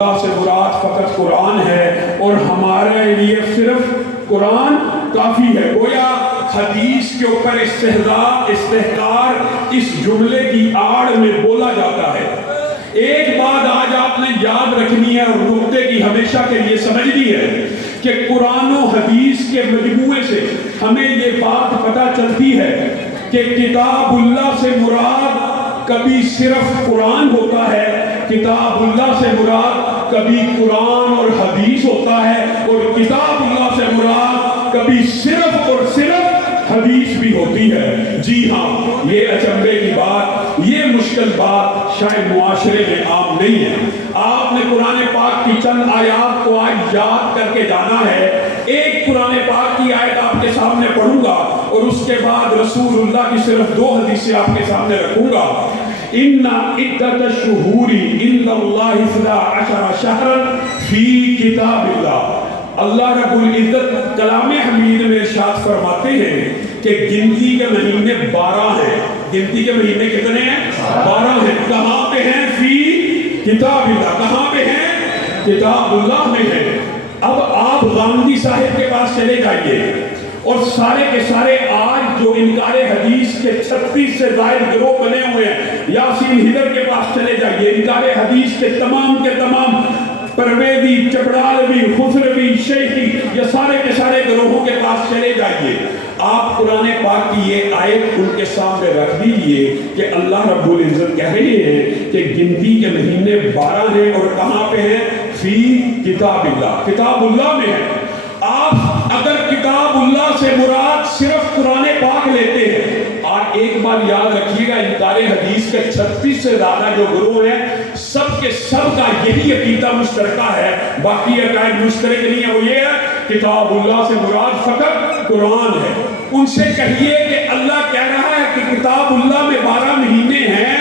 اللہ سے مراد فقط قرآن ہے اور ہمارے لیے صرف قرآن کافی ہے۔ گویا حدیث کے اوپر استحقار اس جملے کی آڑ میں بولا جاتا ہے۔ ایک بات آج آپ نے یاد رکھنی ہے اور نقطے کی ہمیشہ کے لیے سمجھنی ہے کہ قرآن و حدیث کے مجموعے سے ہمیں یہ بات پتہ چلتی ہے کہ کتاب اللہ سے مراد کبھی صرف قرآن ہوتا ہے، کتاب اللہ سے مراد کبھی قرآن اور حدیث ہوتا ہے، اور کتاب اللہ سے مراد کبھی صرف اور صرف حدیث بھی ہوتی ہے۔ جی ہاں، یہ اچنبے کی بات، یہ مشکل بات شاید معاشرے میں عام نہیں ہے۔ آپ نے قرآن پاک کی چند آیات کو آج یاد کر کے جانا ہے۔ ایک قرآن پاک کی آیت آپ کے سامنے پڑھوں گا اور اس کے بعد رسول اللہ کی صرف 2 حدیثیں آپ کے سامنے رکھوں گا۔ ان عدت الشہور عند اللہ 12 شہرا فی کتاب اللہ۔ اللہ رب العزت کلام حمید میں ارشاد فرماتے ہیں کہ گنتی کے مہینے 12 ہیں۔ گنتی کے مہینے کتنے ہیں؟ 12 ہیں۔ کہاں پہ ہیں؟ فی کتاب اللہ۔ کہاں پہ ہیں؟ کتاب اللہ میں ہیں۔ اب آپ غامدی صاحب کے پاس چلے جائیے اور سارے کے سارے آج جو انکار حدیث کے 36 سے زائد گروہ بنے ہوئے ہیں، یاسین ہدر کے پاس چلے جائیے، انکار حدیث کے تمام پرویزی، چپڑالوی، خسروی، شیخی، یہ سارے کے سارے گروہوں کے پاس چلے جائیے۔ آپ قرآن پاک کی یہ آیت ان کے سامنے رکھ دیجئے کہ اللہ رب العزت کہہ رہے ہیں کہ گنتی کے مہینے 12 ہیں اور کہاں پہ ہیں؟ فی کتاب اللہ، کتاب اللہ میں ہے۔ آپ اگر کتاب اللہ سے مراد صرف قرآن پاک لیتے ہیں، اور ایک بات یاد رکھیے گا، انکار حدیث کے 36 سے زیادہ جو گروہ ہیں، سب کے سب کا یہی عقیدہ مشترکہ ہے، باقی عقائد مشترک نہیں ہے۔ وہ یہ ہے کتاب اللہ سے مراد فقط قرآن ہے۔ ان سے کہیے کہ اللہ کہہ رہا ہے کہ کتاب اللہ میں 12 مہینے ہیں،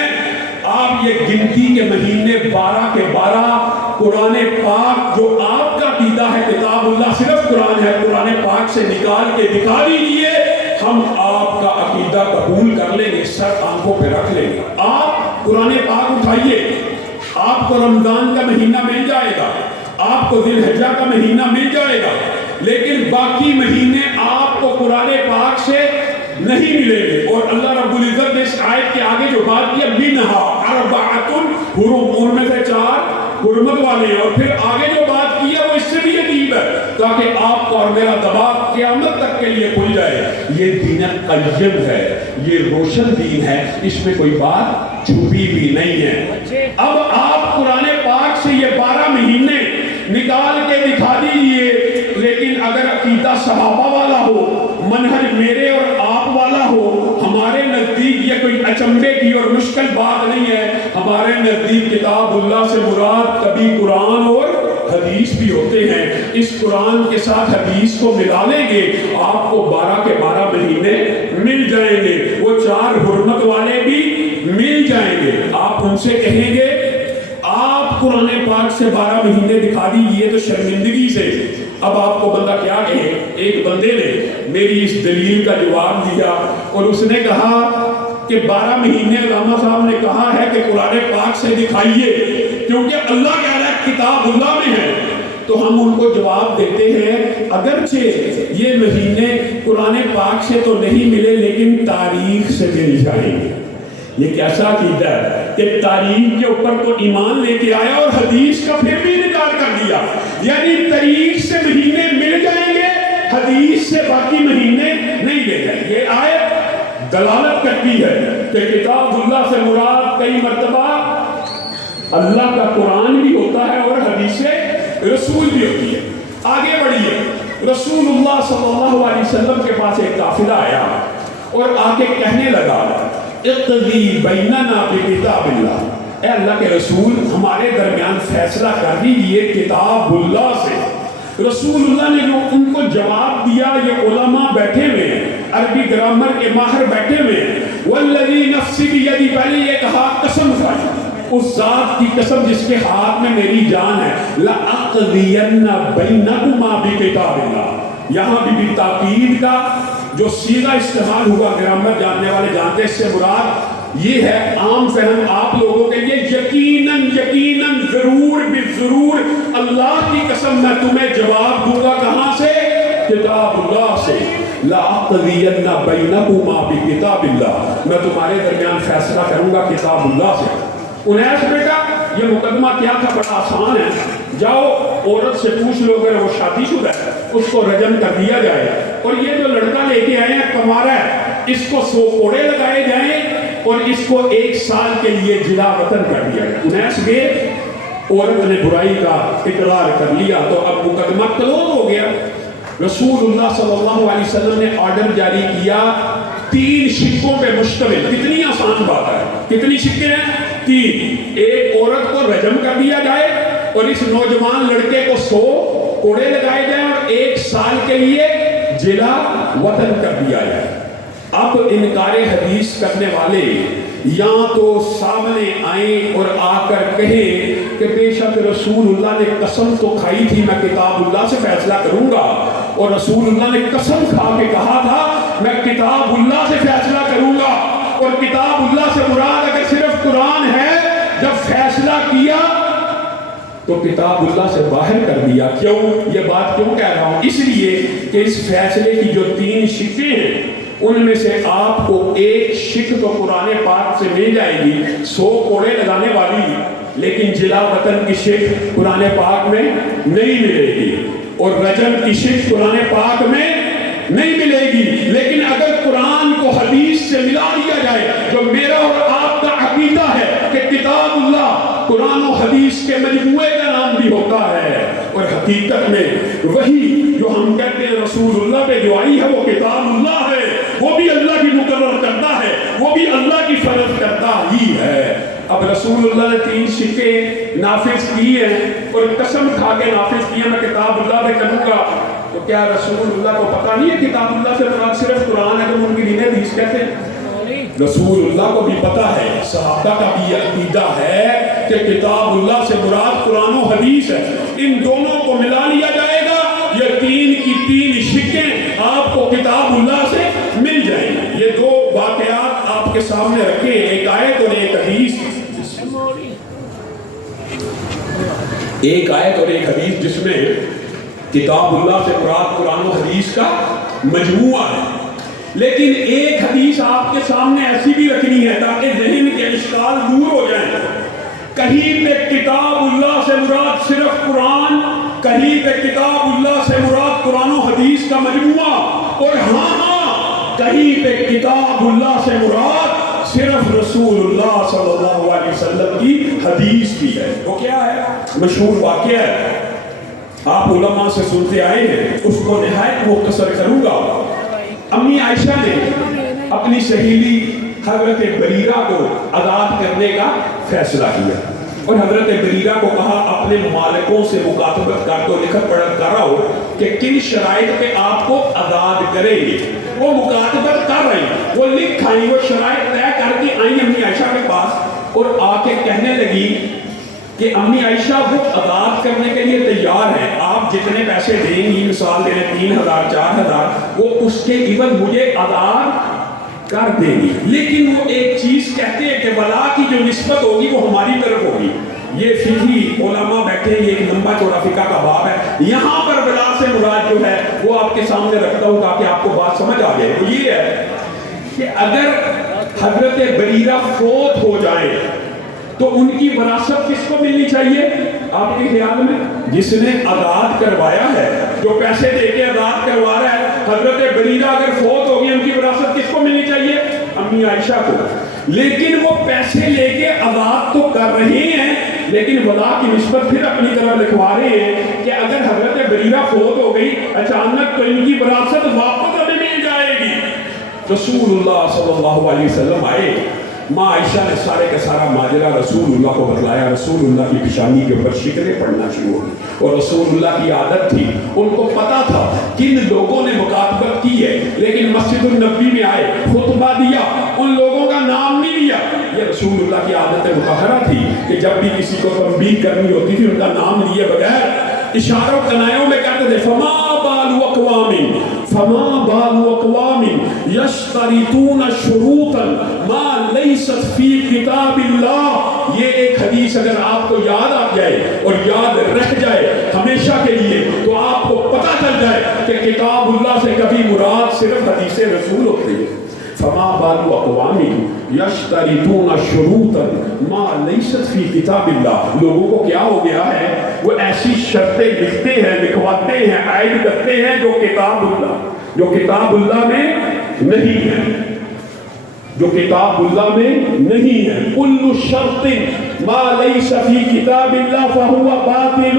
آپ یہ گنتی کے مہینے 12 کے 12 قرآن پاک جو آپ کا عقیدہ ہے کتاب اللہ صرف قرآن ہے، قرآن پاک سے نکال کے دکھا دیجیے، ہم آپ کا عقیدہ قبول کر لیں گے، سر آنکھوں پہ رکھ لیں گے۔ آپ قرآن پاک اٹھائیے، آپ کو رمضان کا مہینہ مل جائے گا، آپ کو ذی الحجہ کا مہینہ مل جائے گا، لیکن باقی مہینے آپ کو قرآن پاک سے نہیں ملیں گے۔ اور اللہ رب العزت نے اس آیت کے آگے جو بات کی، منہا اربعۃ حرم، ان میں سے 4 حرمت والے ہیں، اور پھر آگے جو بات کی ہے وہ اس سے بھی عجیب ہے، تاکہ آپ کا اور میرا دماغ قیامت تک کے لیے کھل جائے۔ یہ دین قیم ہے، یہ روشن دین ہے، اس میں کوئی بات چھپی بھی نہیں ہے۔ اب آپ قرآن پاک سے یہ 12 مہینے نکال کے دکھا دیجئے، لیکن اگر عقیدہ صحابہ والا ہو، منہج میرے اور آپ والا ہو، ہمارے نزدیک یہ کوئی اچنبے کی اور مشکل بات نہیں ہے۔ ہمارے نزدیک کتاب اللہ سے مراد کبھی قرآن اور حدیث بھی ہوتے ہیں۔ اس قرآن کے ساتھ حدیث کو ملا لیں گے، آپ کو 12 کے 12 مہینے مل جائیں گے، وہ 4 حرمت والے بھی مل جائیں گے۔ آپ ان سے کہیں گے آپ قرآن پاک سے 12 مہینے دکھا دیجئے تو شرمندگی سے، اب آپ کو بندہ کیا کہے؟ ایک بندے نے میری اس دلیل کا جواب دیا اور اس نے کہا کہ 12 مہینے علامہ صاحب نے کہا ہے کہ قرآن پاک سے دکھائیے، کیونکہ اللہ کہہ رہا ہے کتاب اللہ میں ہے۔ تو ہم ان کو جواب دیتے ہیں اگرچہ یہ مہینے قرآن پاک سے تو نہیں ملے، لیکن تاریخ سے مل جائیں گے۔ یہ کیسا عقیدہ ہے کہ تاریخ کے اوپر تو ایمان لے کے آیا اور حدیث کا پھر بھی انکار کر دیا، یعنی تاریخ سے مہینے مل جائیں گے، حدیث سے باقی مہینے نہیں لے جائیں گے۔ یہ آیت دلالت کرتی ہے کہ کتاب اللہ سے مراد کئی مرتبہ اللہ کا قرآن بھی ہوتا ہے اور حدیث رسول بھی ہوتی ہے۔ آگے بڑھیے، رسول اللہ صلی اللہ علیہ وسلم کے پاس ایک قافلہ آیا اور آ کے کہنے لگا اقضی بیننا بکتاب اللہ، اے اللہ کے رسول ہمارے درمیان فیصلہ کر دیجئے کتاب اللہ سے۔ رسول اللہ نے جو ان کو جواب دیا، یہ علماء بیٹھے ہوئے ہیں، عربی گرامر کے ماہر بیٹھے ہوئے ہیں، والذی نفسی بیدی، پہلے یہ کہا قسم کھائی، اس ذات کی قسم جس کے ہاتھ میں میری جان ہے، لأقضین بینکما بکتاب اللہ۔ یہاں بھی تاکید کا جو صیغہ استعمال ہوا، گرامر جاننے والے جانتے، اس سے مراد یہ ہے عام فہم آپ لوگوں کے لیے یقیناً یقیناً ضرور بالضرور اللہ کی قسم میں تمہیں جواب دوں گا کہاں سے؟ کتاب اللہ سے. لَأَقْضِيَنَّ بَيْنَكُمَا بِكِتَابِ اللَّهِ میں تمہارے درمیان فیصلہ کروں گا کتاب اللہ سے. انیس بیٹا یہ مقدمہ کیا تھا؟ بڑا آسان ہے. جاؤ عورت سے پوچھ لو اگر وہ شادی شدہ ہے اس کو رجم کر دیا جائے, اور یہ جو لڑکا لے کے آئے ہیں کمارا ہے اس کو 100 کوڑے لگائے جائیں اور اس کو 1 سال کے لیے جلا وطن کر دیا جائے. انیس گئے, عورت نے برائی کا اقرار کر لیا تو اب مقدمہ کلوز ہو گیا. رسول اللہ صلی اللہ علیہ وسلم نے آرڈر جاری کیا 3 شکوں پہ مشتمل. کتنی آسان بات ہے, کتنی شکیں ہیں؟ 3. ایک عورت کو رجم کر دیا جائے اور اس نوجوان لڑکے کو 100 کوڑے لگائے جائیں اور 1 سال کے لیے جلا وطن کر دیا جائے. اب انکار حدیث کرنے والے یا تو سامنے آئیں اور آ کر کہیں کہ بے شک رسول اللہ نے قسم تو کھائی تھی میں کتاب اللہ سے فیصلہ کروں گا, اور رسول اللہ نے قسم کھا کے کہا تھا میں کتاب اللہ سے فیصلہ کروں گا, اور کتاب اللہ سے مراد اگر صرف قرآن ہے جب فیصلہ کیا تو کتاب اللہ سے باہر کر دیا. کیوں یہ بات کیوں کہہ رہا ہوں؟ اس لیے کہ اس فیصلے کی جو 3 شکیں ہیں ان میں سے آپ کو 1 شک تو قرآن پاک سے مل جائے گی 100 کوڑے لگانے والی, لیکن جلا وطن کی شک قرآن پاک میں نہیں ملے گی, اور رجم کی شک قرآن پاک میں نہیں ملے گی. لیکن اگر قرآن کو حدیث سے ملا دیا جائے, جو میرا اور آپ کا عقیدہ ہے کہ کتاب اللہ قرآن و حدیث کے مجموعے کا نام بھی ہوتا ہے, اور حقیقت میں وہی جو ہم کہتے ہیں رسول اللہ پہ جو آئی ہے وہ کتاب اللہ ہے, وہ بھی اللہ کی مقرر کرتا ہے, وہ بھی اللہ کی فرض کرتا ہی ہے. اب رسول اللہ نے 3 شکیں نافذ کی ہیں اور قسم کھا کے نافذ کی ہے میں کتاب اللہ پہ کروں گا, تو کیا رسول اللہ کو پتہ نہیں ہے کتاب اللہ سے مراد صرف قرآن ہے جو ان کی دین حدیث کہتے ہیں؟ رسول اللہ کو بھی پتہ ہے, صحابہ کا بھی عقیدہ ہے کہ کتاب اللہ سے مراد قرآن و حدیث ہے. ان دونوں کو ملا لیا جائے گا, یہ 3 کی 3 شکیں آپ کو کتاب اللہ سے مل جائیں گی. یہ 2 واقعات آپ کے سامنے رکھے, ایک آیت اور ایک حدیث. ایک آیت اور ایک حدیث جس میں کتاب اللہ سے مراد قرآن و حدیث کا مجموعہ ہے. لیکن ایک حدیث آپ کے سامنے ایسی بھی رکھنی ہے تاکہ ذہن کے اشکال دور ہو جائیں. کہیں پہ کتاب اللہ سے مراد صرف قرآن, کہیں پہ کتاب اللہ سے مراد قرآن و حدیث کا مجموعہ, اور ہاں کہیں پہ کتاب اللہ سے مراد صرف رسول اللہ صلی اللہ علیہ وسلم کی حدیث بھی ہے. وہ کیا ہے؟ مشہور واقعہ ہے, آپ علماء سے سنتے آئے ہیں, اس کو نہایت مختصر کروں گا. امی عائشہ نے اپنی سہیلی حضرت بریرہ کو آزاد کرنے کا فیصلہ کیا, اور حضرت بریرہ کو کہا اپنے مالکوں سے مکاتبت کر دو, لکھت پڑھت کر رہو کہ کن شرائط پہ آپ کو آزاد کریں گے. وہ مکاتبت کر رہے ہیں, وہ لکھ آئی, وہ شرائط طے کر کے آئی امی عائشہ کے پاس اور آ کے کہنے لگی کہ امی عائشہ وہ آزاد کرنے کے لیے تیار ہیں, آپ جتنے پیسے دیں گی, مثال دیں 3000 4000, وہ اس کے عوض مجھے آزاد کر دیں گی, لیکن وہ ایک چیز کہتے ہیں کہ ولا کی جو نسبت ہوگی وہ ہماری طرف ہوگی. یہ فقہی علماء بیٹھے ہیں, ایک لمبا چوڑا فقہ کا باب ہے, یہاں پر ولا سے مراد جو ہے وہ آپ کے سامنے رکھتا ہوں تاکہ آپ کو بات سمجھ آ جائے. وہ یہ ہے کہ اگر حضرت بریرہ فوت ہو جائے تو ان کی وراثت کس کو ملنی چاہیے آپ کے خیال میں؟ جس نے آزاد کروایا ہے, جو پیسے دے کے آزاد کروا رہا ہے. حضرت بریرہ اگر فوت ہوگی ان کی وراثت کس کو ملنی چاہیے؟ امی عائشہ کو. لیکن وہ پیسے لے کے آزاد تو کر رہے ہیں, لیکن ولا کی نسبت پھر اپنی طرف لکھوا رہے ہیں کہ اگر حضرت بریرہ فوت ہو گئی اچانک تو ان کی وراثت واپس ہمیں مل جائے گی. رسول اللہ صلی اللہ علیہ وسلم آئے, ماں عائشہ نے سارے کا سارا ماجرا رسول اللہ کو بتلایا. رسول اللہ کی پیشانی کے اوپر شکریں پڑھنا شروع ہو گئی, اور رسول اللہ کی عادت تھی, ان کو پتا تھا کن لوگوں نے مکاتبت کی ہے, لیکن مسجد النبی میں آئے, خطبہ دیا, ان لوگوں کا نام نہیں لیا. یہ رسول اللہ کی عادت مطہرہ تھی کہ جب بھی کسی کو تنبیہ کرنی ہوتی تھی ان کا نام لیے بغیر اشاروں کنایوں میں کہتے تھے فما بال اقوام یشترطون شروطا ما لیست فی کتاب اللہ یہ ایک حدیث اگر آپ کو یاد آ جائے اور یاد رہ جائے ہمیشہ کے لیے تو آپ کو پتہ چل جائے کہ کتاب اللہ سے کبھی مراد صرف حدیث رسول ہوتی ہے. فما بال اقوام یشترطون شروطا ما لیست فی کتاب اللہ. لوگوں کو کیا ہو گیا ہے، وہ ایسی شرطیں لکھتے ہیں، لکھواتے ہیں، عائد کرتے ہیں جو کتاب اللہ میں نہیں ہے، جو کتاب اللہ میں نہیں ہے. کل شرط ما لیس فی کتاب اللہ فہو باطل.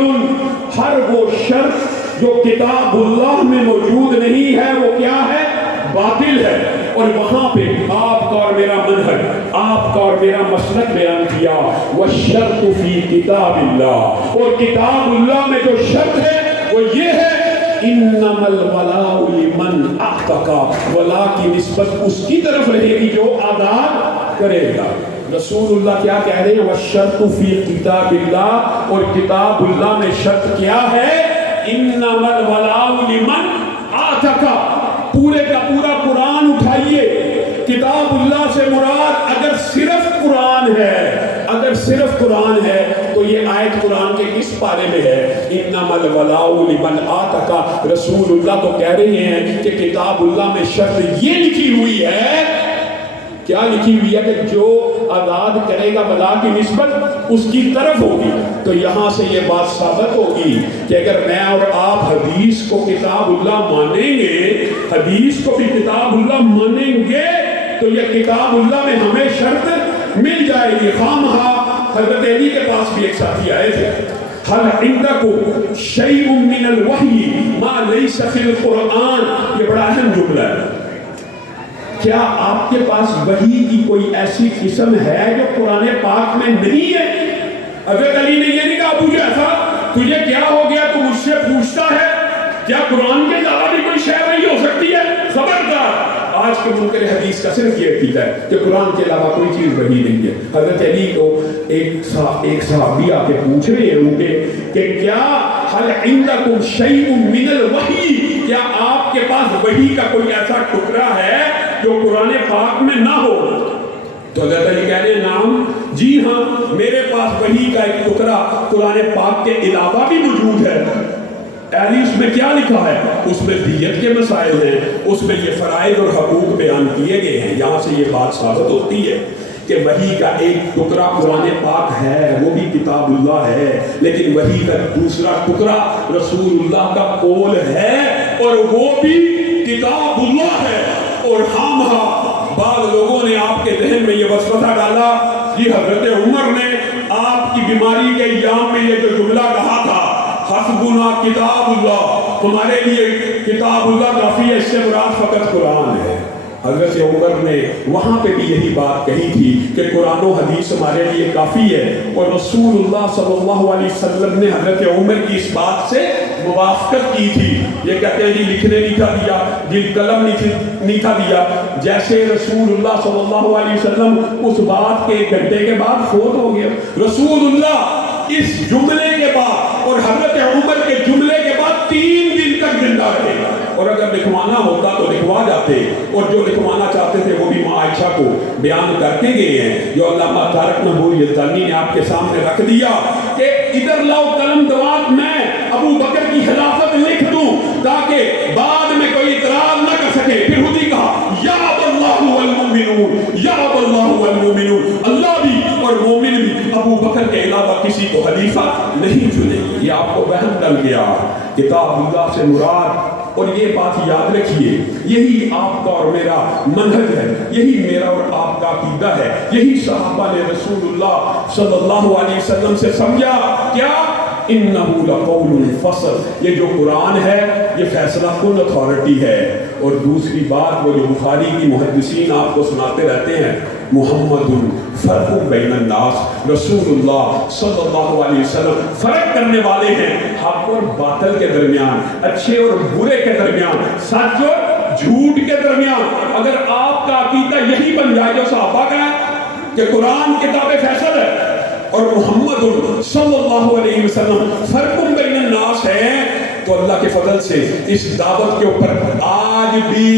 ہر وہ شرط جو کتاب اللہ میں موجود نہیں ہے وہ کیا ہے؟ باطل ہے. اور وہاں پہ آپ کا اور میرا منہج، آپ کا اور میرا مسلک بیان کیا والشرط فی کتاب اللہ. اور کتاب اللہ میں جو شرط ہے وہ یہ ہے انما الولاء لمن اعتق. ولا کی نسبت اس کی طرف رہے گی جو آزاد کرے گا. رسول اللہ کیا کہہ رہے ہیں؟ والشرط فی کتاب اللہ. اور کتاب اللہ میں شرط کیا ہے؟ انما الولاء لمن اعتق. پورے کا پورا قرآن اٹھائیے، کتاب اللہ سے مراد اگر صرف قرآن ہے تو یہ آیت قرآن کے کس پارے میں ہے؟ انما الولاء لمن اعتق. رسول اللہ تو کہہ رہے ہیں کہ کتاب اللہ میں شرط یہ لکھی ہوئی ہے، کیا لکھی ہوئی ہے؟ کہ جو آزاد کرے گا ولا کی نسبت اس کی طرف ہوگی. تو یہاں سے یہ بات ثابت ہوگی کہ اگر میں اور آپ حدیث کو کتاب اللہ مانیں گے، حدیث کو بھی کتاب اللہ مانیں گے تو یہ کتاب اللہ میں ہمیں شرط مل جائے گی. خامہا حضرت علی کے پاس بھی ایک ساتھی آئے تھے. هل عندكم شيء من الوحي ما ليس في القرآن. یہ بڑا اہم جملہ ہے. کیا آپ کے پاس وحی کی کوئی ایسی قسم ہے جو قرآن پاک میں نہیں ہے؟ حضرت علی نے یہ نہیں کہا ابو جعفر تجھے کیا ہو گیا، تو مجھ سے پوچھتا ہے کیا قرآن کے علاوہ بھی کوئی شے نہیں ہو سکتی ہے؟ خبردار. آج کے منکر حدیث کا صرف یہ عقیدہ ہے کہ قرآن کے علاوہ کوئی چیز وحی نہیں ہے. حضرت علی کو ایک صحابی آ کے پوچھ رہے ہیں ان کے کہ کیا هل عندكم شيء من الوحي، کیا آپ کے پاس وحی کا کوئی ایسا ٹکڑا ہے جو قرآن پاک میں نہ ہو؟ تو حضرت علی کہہ رہے ہیں نام، جی ہاں میرے پاس وحی کا ایک ٹکڑا قرآن پاک کے علاوہ بھی موجود ہے. علی اس میں کیا لکھا ہے؟ اس میں دیت کے مسائل ہیں، اس میں یہ فرائض اور حقوق بیان کیے گئے ہیں. یہاں سے یہ بات ثابت ہوتی ہے کہ وحی کا ایک ٹکڑا قرآن پاک ہے، وہ بھی کتاب اللہ ہے، لیکن وحی کا دوسرا ٹکڑا رسول اللہ کا قول ہے اور وہ بھی کتاب اللہ ہے. اور بعض لوگوں نے آپ کے ذہن میں یہ وسوسہ ڈالا کہ حضرت عمر نے آپ کی بیماری کے ایام میں یہ جو جملہ کہا تھا حسبنا کتاب اللہ، ہمارے لیے کتاب اللہ کافی ہے، اس سے مراد فقط قرآن ہے. حضرت عمر نے وہاں پہ بھی یہی بات کہی تھی کہ قرآن و حدیث ہمارے لیے کافی ہے. اور رسول اللہ صلی اللہ علیہ وسلم نے حضرت عمر کی اس بات سے موافقت کی تھی. یہ کہتے ہیں جی لکھنے نہیں تھا دیا، جی قلم نہیں تھا دیا. جیسے رسول اللہ صلی اللہ علیہ وسلم اس بات کے 1 گھنٹے کے بعد فوت ہو گیا. رسول اللہ اس جملے کے بعد اور حضرت عمر کے جملے کے بعد 3 دن تک زندہ رہے. اور اگر لکھوانا ہوتا تو لکھوا جاتے، اور جو لکھوانا چاہتے تھے وہ بھی ماں عائشہ کو بیان کر کے گئے ہیں، جو علامہ طارق محمود یزدانی نے آپ کے سامنے رکھ دیا کہ ادھر لاؤ قلم دوات، میں ابو بکر کی خلافت لکھ دوں تاکہ بعد میں کوئی اعتراض نہ کر سکے. پھر خود ہی کہا یا اللہ والمؤمنون، یا اللہ والمؤمنون، اللہ بھی اور مومن بھی ابو بکر کے علاوہ کسی کو خلیفہ نہیں چنے. یہ آپ کو وہم ڈل گیا کتاب اللہ سے مراد. اور یہ بات یاد رکھیے، یہی آپ کا اور میرا منہج ہے، یہی میرا اور آپ کا عقیدہ ہے. یہی صحابہ نے رسول اللہ صلی اللہ علیہ وسلم سے سمجھا کیا؟ انہو لقول فصل، یہ جو قرآن ہے یہ فیصلہ کن اتھارٹی ہے. اور دوسری بات وہ جو بخاری کی محدثین آپ کو سناتے رہتے ہیں محمد فرق بین الناس، رسول اللہ صلی اللہ علیہ وسلم فرق کرنے والے ہیں حق اور باطل کے درمیان، اچھے اور برے کے درمیان، سچ اور جھوٹ کے درمیان. اگر آپ کا عقیدہ یہی بن جائے جو صحابہ کا ہے کہ قرآن کتاب فیصل ہے اور محمد صلی اللہ علیہ وسلم فرق بین الناس ہے، تو اللہ کے فضل سے اس دعوت کے اوپر آج بھی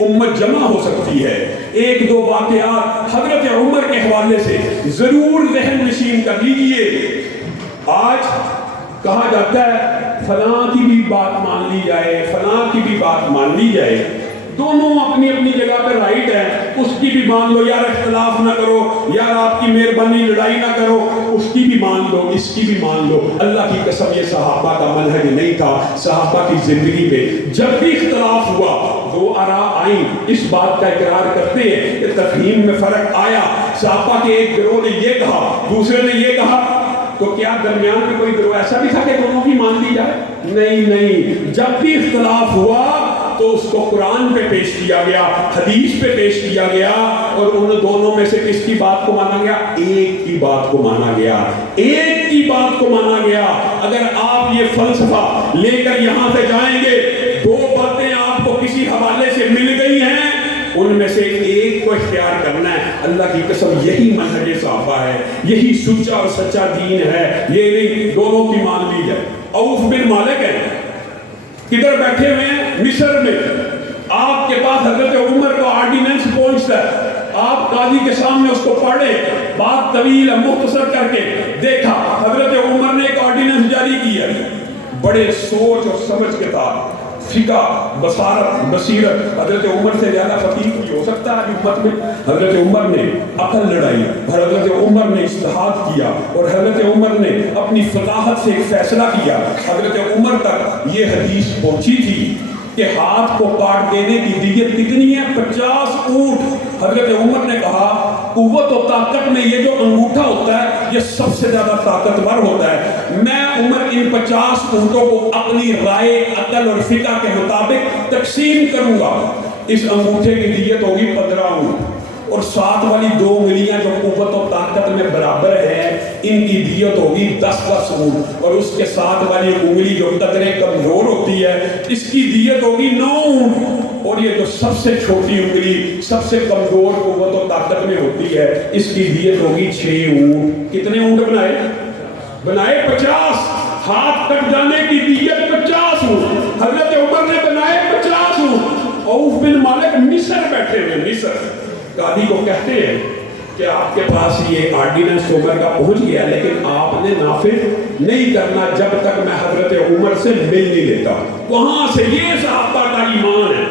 امت جمع ہو سکتی ہے۔ ایک دو واقعات حضرت عمر کے حوالے سے ضرور ذہن نشین کر لیجئے۔ آج کہا جاتا ہے فلاں کی بھی بات مان لی جائے، فلاں کی بھی بات مان لی جائے، دونوں اپنی اپنی جگہ پہ رائٹ ہیں، اس کی بھی مان لو، یار اختلاف نہ کرو، یار آپ کی مہربانی لڑائی نہ کرو، اس کی بھی مان لو، اس کی بھی مان لو۔ اللہ کی قسم یہ صحابہ کا منہج نہیں تھا۔ صحابہ کی زندگی میں جب بھی اختلاف ہوا، دو آراء آئیں، اس بات کا اقرار کرتے ہیں کہ تفہیم میں فرق آیا، صحابہ کے ایک گروہ نے یہ کہا، دوسرے نے یہ کہا، تو کیا درمیان میں کوئی گروہ ایسا بھی تھا کہ دونوں کی مان لی جائے؟ نہیں، جب بھی اختلاف ہوا تو اس کو قرآن پہ پیش کیا گیا، حدیث پہ پیش کیا گیا، اور ان دونوں میں سے کس کی بات کو مانا گیا؟ ایک کی بات کو مانا گیا، ایک کی بات کو مانا گیا۔ اگر آپ یہ فلسفہ لے کر یہاں سے جائیں گے، دو باتیں آپ کو کسی حوالے سے مل گئی ہیں، ان میں سے ایک کو اختیار کرنا ہے۔ اللہ کی قسم یہی منہج صحابہ ہے، یہی سچا اور سچا دین ہے، یہ نہیں دونوں کی مان لی جائے۔ عوف بن مالک ہے، کدھر بیٹھے ہوئے ہیں؟ مصر میں۔ آپ کے پاس حضرت عمر کا آرڈیننس پہنچتا ہے، آپ قاضی کے سامنے اس کو پڑھے، بات طویل مختصر کر کے دیکھا حضرت عمر نے ایک آرڈیننس جاری کیا، بڑے سوچ اور سمجھ کے ساتھ، فقہ، بصیرت، حضرت عمر سے زیادہ فقیہ کوئی ہو سکتا ہے امت میں؟ حضرت عمر نے عقل لڑائی، حضرت عمر نے اجتہاد کیا، اور حضرت عمر نے اپنی فقاہت سے ایک فیصلہ کیا۔ حضرت عمر تک یہ حدیث پہنچی تھی کہ ہاتھ کو کاٹ دینے کی دیت کتنی ہے؟ 50 اونٹ۔ حضرت عمر نے کہا قوت و طاقت میں یہ جو انگوٹھا ہوتا ہے یہ سب سے زیادہ طاقتور ہوتا ہے، میں عمر ان 50 اونٹوں کو اپنی رائے، عقل اور فقہ کے مطابق تقسیم کروں گا۔ اس انگوٹھے کی دیت ہوگی 15 اونٹ، اور ساتھ والی 2 انگلیاں جو قوت و طاقت میں برابر ہیں ان کی دیت ہوگی 10 اونٹ، اور اس کے ساتھ والی انگلی جو قدرے کمزور ہوتی ہے اس کی دیت ہوگی 9 اونٹ، اور یہ جو سب سے چھوٹی انگلی سب سے کمزور قوت و طاقت میں ہوتی ہے اس کی دیت ہوگی 6 اونٹ۔ کتنے اونٹ بنائے 50، ہاتھ کٹ جانے کی دیت 50 اونٹ، حضرت عمر نے بنائے 50 اونٹ۔ عوف بن مالک مصر بیٹھے ہوئے، مصر، قاضی کو کہتے ہیں کہ آپ کے پاس یہ آرڈیننس عمر کا پہنچ گیا، لیکن آپ نے نافذ نہیں کرنا جب تک میں حضرت عمر سے مل نہیں لیتا۔ وہاں سے یہ صحابہ کا ایمان ہے۔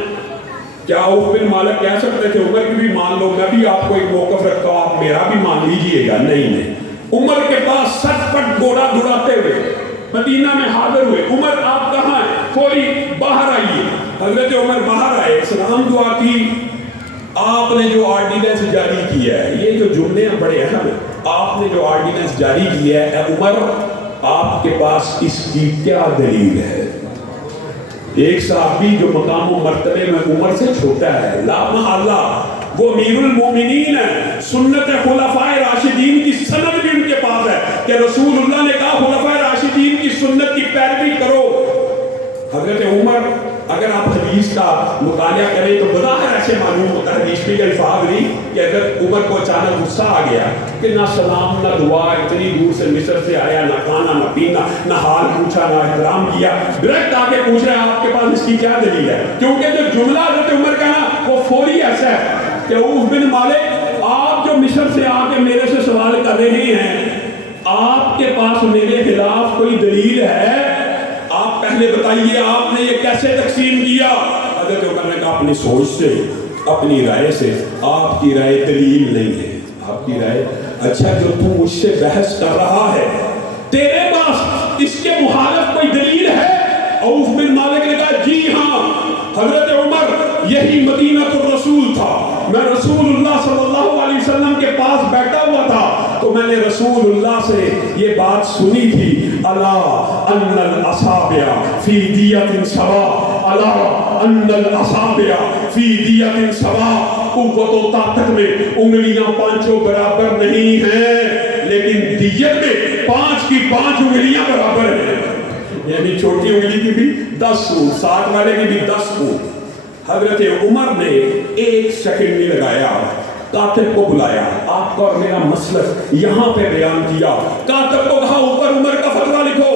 کیا عوف بن مالک کہہ سکتے تھے عمر کی بھی مان لو، میں بھی آپ کو ایک موقف رکھتا ہوں، آپ میرا بھی مان لیجئے گا؟ نہیں، عمر کے پاس سٹ پٹ گھوڑا دوڑاتے ہوئے مدینہ میں حاضر ہوئے، عمر آپ کہاں ہیں؟ فوری باہر آئیے۔ حضرت عمر باہر آئے، سلام دعا کی، آپ نے جو آرڈیننس جاری کیا ہے، یہ جو جملے ہیں بڑے اہم ہیں، آپ نے جو آرڈیننس جاری کیا ہے، اے عمر آپ کے پاس اس کی کیا دلیل ہے؟ ایک صحابی جو مقام و مرتبے میں عمر سے چھوٹا ہے، لا محالہ وہ امیر المومنین ہے، سنت خلفائے راشدین کی سند بھی ان کے پاس ہے کہ رسول اللہ نے کہا خلفائے راشدین کی سنت کی پیروی کرو۔ حضرت عمر اگر آپ حدیث کا مطالعہ کریں تو بظاہر ایسے معلوم ہوتا ہے، حدیث کے الفاظ نہیں کہ حضرت عمر کو اچانک غصہ آ گیا کہ نہ سلام نہ دعا، اتنی دور سے مصر سے آیا، نہ کھانا نہ پینا، نہ حال پوچھا نہ احترام کیا، ڈائریکٹ آ کے پوچھ رہے ہیں آپ کے پاس اس کی کیا دلیل ہے؟ کیونکہ جو جملہ حضرت عمر کا نا وہ فوری ایسا ہے کہ عوف بن مالک آپ جو مصر سے آ کے میرے سے سوال کر رہے ہیں، آپ کے پاس میرے خلاف کوئی دلیل ہے؟ آپ پہلے بتائیے آپ نے یہ کیسے تقسیم کیا؟ حضرت عمر نے کہا اپنی سوچ سے، اپنی رائے سے، آپ کی رائے دلیل نہیں ہے، آپ کی رائے اچھا جو تو مجھ سے بحث کر رہا ہے تیرے پاس اس کے مخالف کوئی دلیل ہے؟ عوف بن مالک نے کہا جی ہاں حضرت عمر یہی مدینہ الرسول تھا، میں رسول اللہ صلی اللہ علیہ وسلم کے پاس بیٹھا ہوا تھا تو میں نے رسول اللہ سے یہ بات سنی تھی، الا ان الاصابع فی دیت سواء، الا ان الاصابع فی دیت سواء، قوت و طاقت میں انگلیاں پانچوں برابر نہیں ہیں لیکن دیت میں 5 کی 5 انگلیاں برابر ہیں، یعنی چھوٹی انگلی کی بھی 10 اونٹ، ساتھ والے کی بھی 10 اونٹ۔ حضرت عمر نے ایک سیکنڈ نہیں لگایا، کاتب کو بلایا، آپ کا اور میرا مسلک یہاں پہ بیان کیا، کاتب کو کہا اوپر عمر کا فتویٰ لکھو،